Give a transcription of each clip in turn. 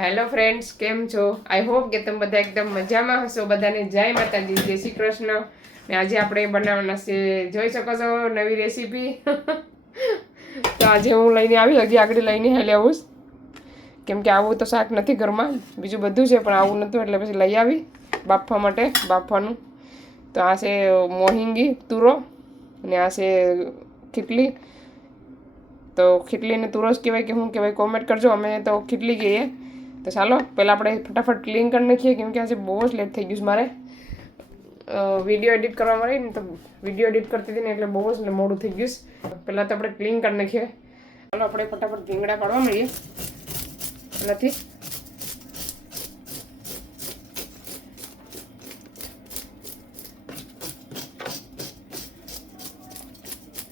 Hello friends, કેમ છો? I hope કે તમે બધા એકદમ મજામાં હશો. બધાને જય માતાજી, જય શ્રી કૃષ્ણ. ને આજે આપણે બનાવવાના છે, જોઈ શકો છો, નવી રેસીપી. તો આજે હું લઈને આવી, હજી આગળ લઈને હેલે આવું, કેમ કે આવું તો શાક નથી ઘરમાં, બીજું બધું છે પણ આવું નહોતું, એટલે પછી લઈ આવી બાફવા માટે, બાફવાનું. તો આ છે મોહિંગી તુરો અને આ છે ખીટલી. તો ખીટલીને તુરો જ કહેવાય કે શું કહેવાય, કોમેન્ટ કરજો. અમે તો ખીટલી કહીએ. તો ચાલો પહેલાં આપણે ફટાફટ ક્લીન કરી નાખીએ, કેમ કે આજે બહુ જ લેટ થઈ ગયું છે મારે વિડીયો એડિટ કરવા મળે ને. તો વિડીયો એડિટ કરતી હતી ને એટલે બહુ જ મોડું થઈ ગયું. પહેલાં તો આપણે ક્લીન કરી નાખીએ. ચાલો આપણે ફટાફટ ભીંગડા પાડવા મળીએ. નથી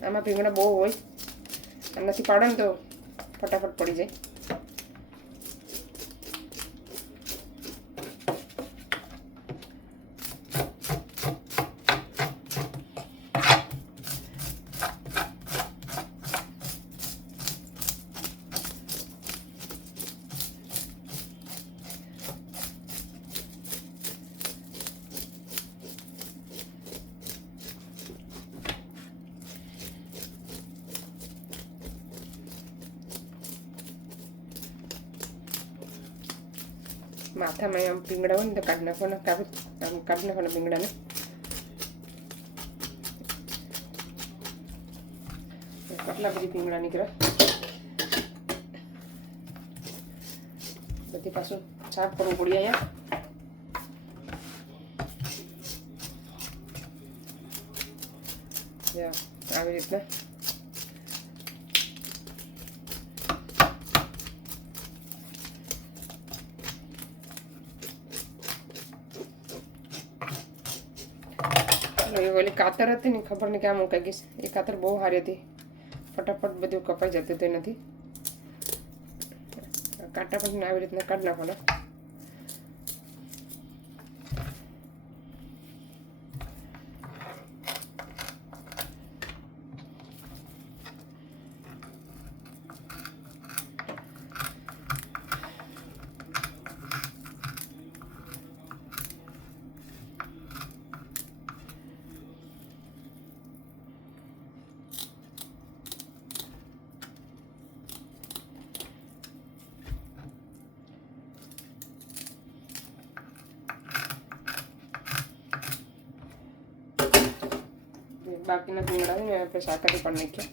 આમાં ભીંગડા બહુ હોય, નથી પાડો ને તો ફટાફટ પડી જાય. માથામાં આમ પીંગડા હોય ને તો કાઢી નાખવાના, કાઢી નાખવાના પીંગડાને. કેટલા બધી પીંગડા નીકળે, બધી પાછું સાફ કરવું પડે અહીંયા. આવી રીતના ઓલી કાતર હતી ને, ખબર નહીં ક્યાં મુકાઈ ગઈ. એ કાતર બહુ સારી હતી, ફટાફટ બધું કપાઈ જતું હતું. નથી કાંટા પણ આવી રીતના કાઢી નાખવાના. બાકીના ભીંગડા છે ને આપણે શાકાથી પણ નાખીએ.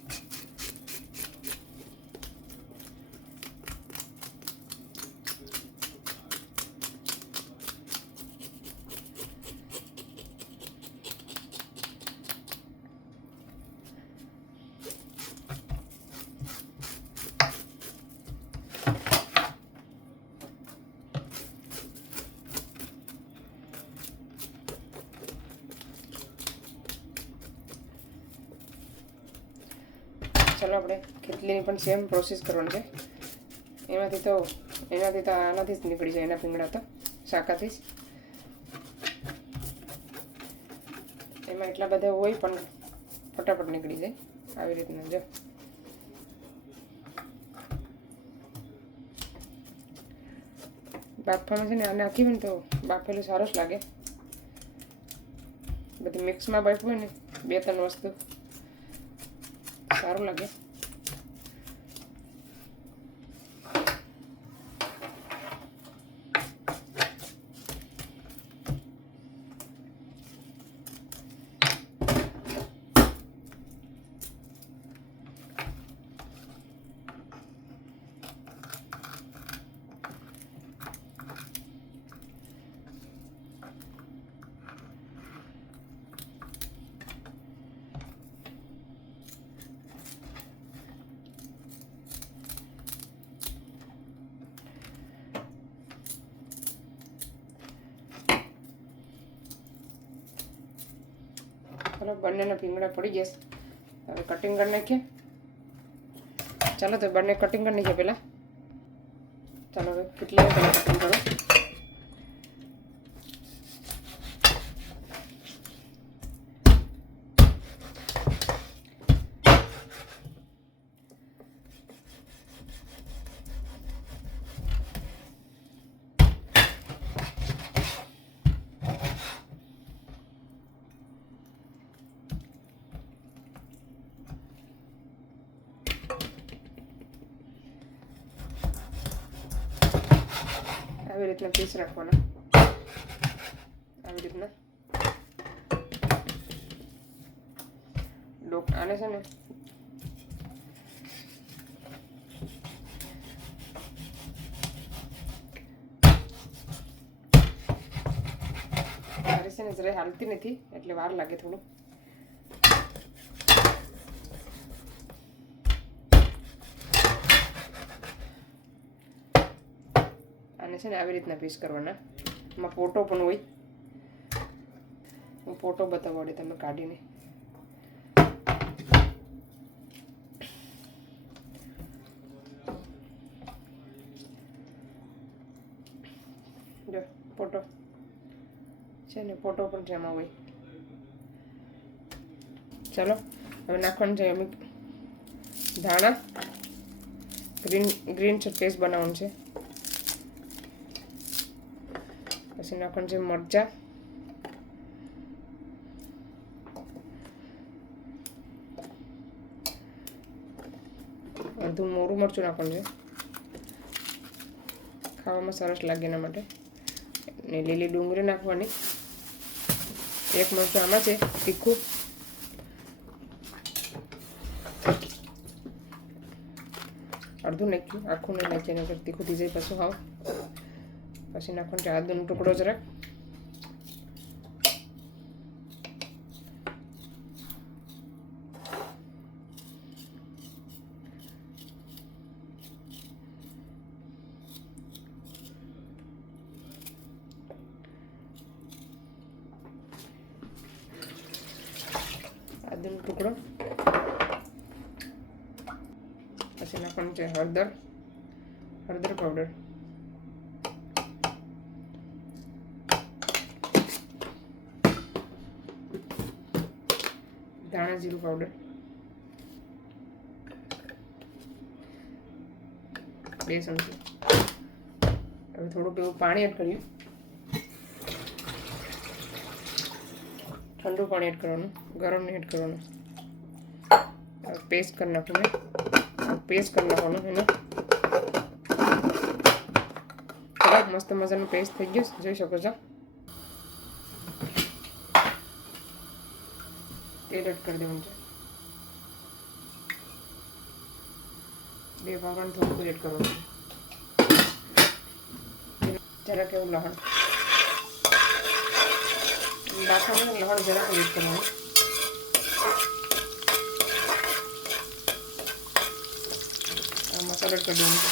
ચાલો આપણે ખીટલીની પણ સેમ પ્રોસેસ કરવાની છે. એનાથી તો આનાથી જ નીકળી જાય, એના ભીંગડા તો શાકાથી જ. એમાં એટલા બધા હોય પણ ફટાફટ નીકળી જાય આવી રીતના. જો બાફવાનું છે ને, આને નાખી હોય ને તો બાફેલું સારું જ લાગે. બધી મિક્સમાં બાફવું હોય ને, 2-3 વસ્તુ સારું લાગે. ચાલો બંનેના ભીંગડા પડી જશે. હવે કટિંગ કરી નાખીએ. ચાલો તો બંને કટિંગ કરી નાખીએ પહેલાં. ચાલો હવે કેટલી પહેલાં કટિંગ કરો. આવી રીતના પીસ રાખવાના, આવી રીતના. આને છે ને મારે છે ને જરા હાલતી નથી એટલે વાર લાગે થોડું. આને છે ને આવી રીતના પીસ કરવાના. એમાં પોટો પણ હોય, હું પોટો બતાવવા તમને કાઢીને. જો પોટો છે ને, પોટો પણ છે એમાં હોય. ચાલો હવે નાખવાનું છે અમે ધાણા. ગ્રીન પેસ્ટ બનાવવાનું છે. પછી નાખવાનું છે મરચાં, અડધું મોરું મરચું નાખવાનું છે, ખાવામાં સરસ લાગે એના માટે. ને લીલી ડુંગળી નાખવાની. એક મરચું આમાં છે તીખું. અડધું નાખ્યું, આખું નહીં નાખીએ નકર તીખું થઈ જાય પાછું હાવ. પછી નાખવાનું છે આદુનો ટુકડો જરાક. આદુનો ટુકડો. પછી નાખવાનું છે હળદર પાવડર. ધાણા જીરું પાવડર. બે ચમચી. હવે થોડુંક એવું પાણી એડ કર્યું, ઠંડુ પાણી એડ કરવાનું, ગરમ નહીં એડ કરવાનું. પેસ્ટ કરી નાખું મેં, પેસ્ટ કરી નાખવાનું એને. થોડાક મસ્ત મજાનું પેસ્ટ થઈ ગયું, જોઈ શકો છો. તેલ એડ કરી દેવાનું છે. 2 વાટણ થોડું એડ કરવાનું. જરાક એવું લહણ નાખવાનું, લહણ જરાક એડ કરવાનું. મસાલો એડ કરી દેવાનું છે.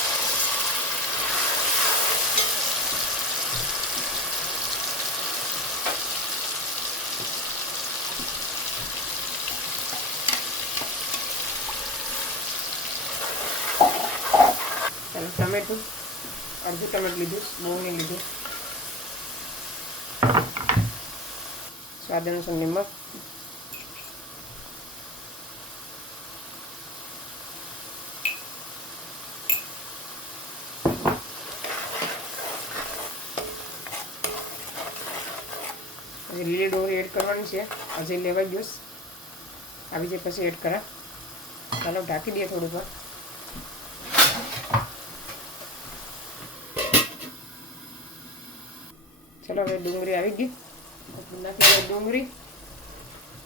ટમેટું, અડધું ટમેટું લીધું, બહુ નહીં લીધું. સ્વાદ અનુસાર નિમક. લીલી ડુંગળી એડ કરવાની છે. હજી લેવાઈ ગયું, આવી જાય પછી એડ કરા. ચાલો ઢાંકી દઈએ થોડુંક વાર. ચલો હવે ડુંગળી આવી ગઈ. નાખી ડુંગળી,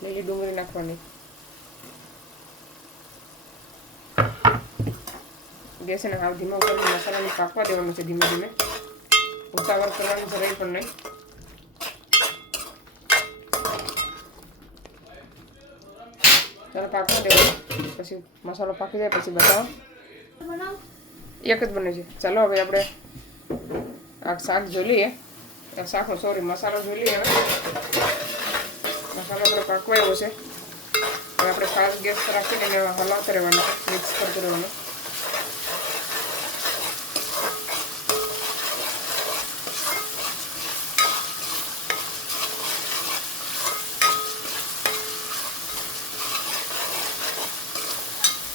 લીલી ડુંગળી નાખવાની. ગેસ ને હાવ ધીમો કરીને મસાલાને પાકવા દેવાનું છે ધીમે ધીમે. ઉતાવળ કરવાની જરાય પણ નહીં. ચાલો પાકવા દેવાનું, પછી મસાલો પાકી જાય પછી બતાવો. એક જ બને છે. ચાલો હવે આપણે આ શાક જોઈ લઈએ. શાકનો મસાલો જોઈ લઈએ. હવે મસાલો આપણે પાકવા આવ્યો છે. હવે આપણે ફાસ્ટ ગેસ પર રાખીને એને હલાવતા રહેવાનું, મિક્સ કરતું રહેવાનું.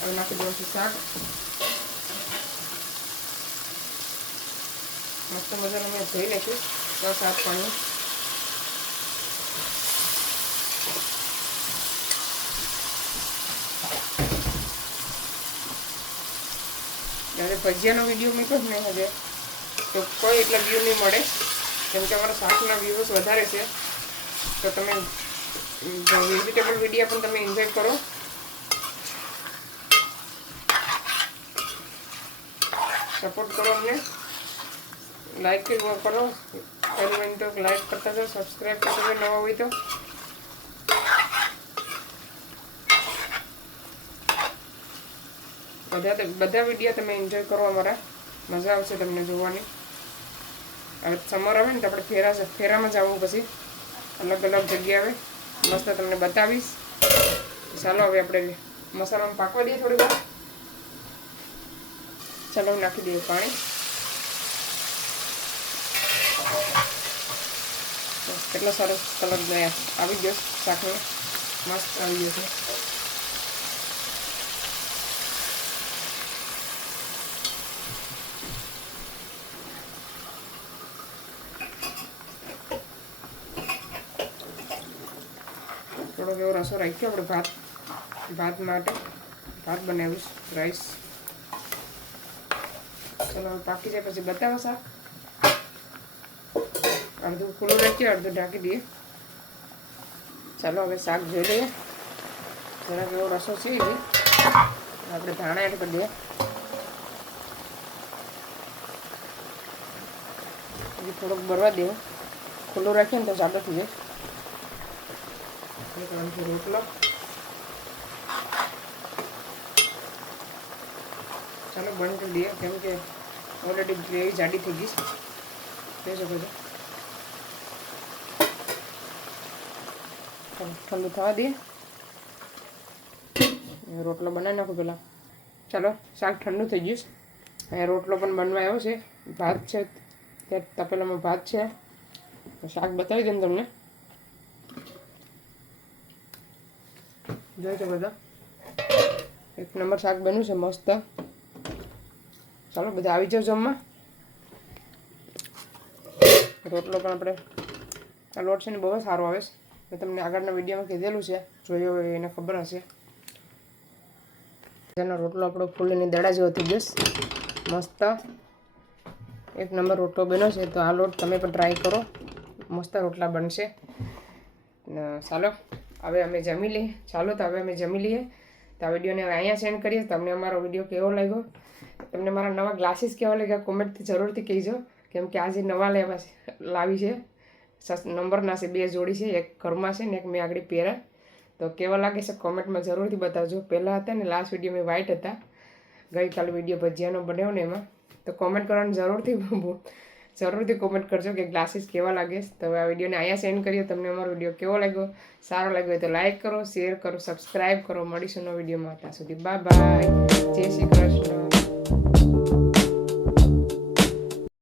હવે નાખી દેવાનું છે શાક. મસ્ત મજાનું મેં ધોઈ નાખ્યું 6-7 પાણી. હવે ભજીયાનો વિડીયો મૂક્યો જ નહીં. હવે તો કોઈ એટલા વ્યૂ નહીં મળે, કેમ કે અમારા શાકના વ્યૂઝ વધારે છે. તો તમે વેજીટેબલ વિડીયો પણ તમે એન્જોય કરો. સપોર્ટ કરો અમને, લાઈક કરો, પહેલું તો લાઈક કરતા જાઓ, સબસ્ક્રાઈબ કરતા જાઓ નવા હોય તો. બધા વિડીયો તમે એન્જોય કરો અમારા, મજા આવશે તમને જોવાની. હવે સમર આવે ને તો આપણે ફેરામાં જવું, પછી અલગ અલગ જગ્યાએ મસ્ત તમને બતાવીશ. ચાલો હવે આપણે મસાલામાં પાકવા દઈએ થોડી વાર. ચાલો નાખી દઈએ પાણી. કેટલો સરસ કલર આવી ગયો શાકનો, મસ્ત આવી ગયો છે. થોડોક એવો રસો રાખ્યો આપણે ભાત માટે, ભાત બનાવીશ, રાઈસ. ચલો પાકી જાય પછી બતાવો શાક. અડધું ખુલ્લું રાખીએ, અડધું ઢાંકી દઈએ. ચાલો હવે શાક જોઈ લઈએ. જરાક એવો રસો છે, આપણે ધાણા એડ કરી દઈએ. થોડુંક બરવા દેવું, ખુલ્લું રાખીએ ને તો જાડો થઈ જાય. રોટલો ચાલો બંધ કરી દઈએ, કેમ કે ઓલરેડી ગ્રેવી જાડી થઈ ગઈ છે, જોઈ શકો છો. ઠંડુ થવા દઈએ, રોટલો બનાવી નાખો પહેલાં. ચાલો શાક ઠંડુ થઈ ગયું છે. અહીંયા રોટલો પણ બનવા આવ્યો છે, ભાત છે, ત્યાં તપેલામાં ભાત છે. શાક બતાવી દઉં તમને, જોઈ શકો બધા. એક નંબર શાક બન્યું છે, મસ્ત. ચાલો બધા આવી જાઓ જમવા. રોટલો પણ આપણે આ લોટ છે ને બહુ સારો આવે છે. મેં તમને આગળના વિડીયોમાં કીધેલું છે, જોયો હોય એને ખબર હશે. જેનો રોટલો આપણો ફૂલીની દડા જેવો થઈ ગયો, મસ્ત એક નંબર રોટલો બન્યો છે. તો આ લોટ તમે પણ ટ્રાય કરો, મસ્ત રોટલા બનશે. ચાલો હવે અમે જમી લઈએ. ચાલો તો હવે અમે જમી લઈએ. તો આ વિડીયોને હવે અહીંયા સેન્ડ કરીએ. તમને અમારો વિડીયો કેવો લાગ્યો, તમને મારા નવા ગ્લાસીસ કેવા લાગ્યા કોમેન્ટથી જરૂરથી કહેજો, કેમ કે આજે નવા લાવી છે. નંબરના છે, 2 જોડી છે, એક ઘરમાં છે ને એક મેં આગળ પહેર્યા. તો કેવા લાગે છે કોમેન્ટમાં જરૂરથી બતાવજો. પહેલાં હતા ને લાસ્ટ વિડીયો મેં વ્હાઇટ હતા, ગઈકાલે વિડીયો ભજીયાનો બનાવ્યો ને એમાં. તો કોમેન્ટ કરવાનું જરૂરથી કોમેન્ટ કરજો કે ગ્લાસીસ કેવા લાગે. તો હવે આ વિડીયોને અહીંયા સેન્ડ કરીએ. તમને અમારો વિડીયો કેવો લાગ્યો, સારો લાગ્યો હોય તો લાઈક કરો, શેર કરો, સબસ્ક્રાઈબ કરો. મળીશું નવા વિડીયોમાં. ત્યાં સુધી બાય બાય, જય શ્રી કૃષ્ણ.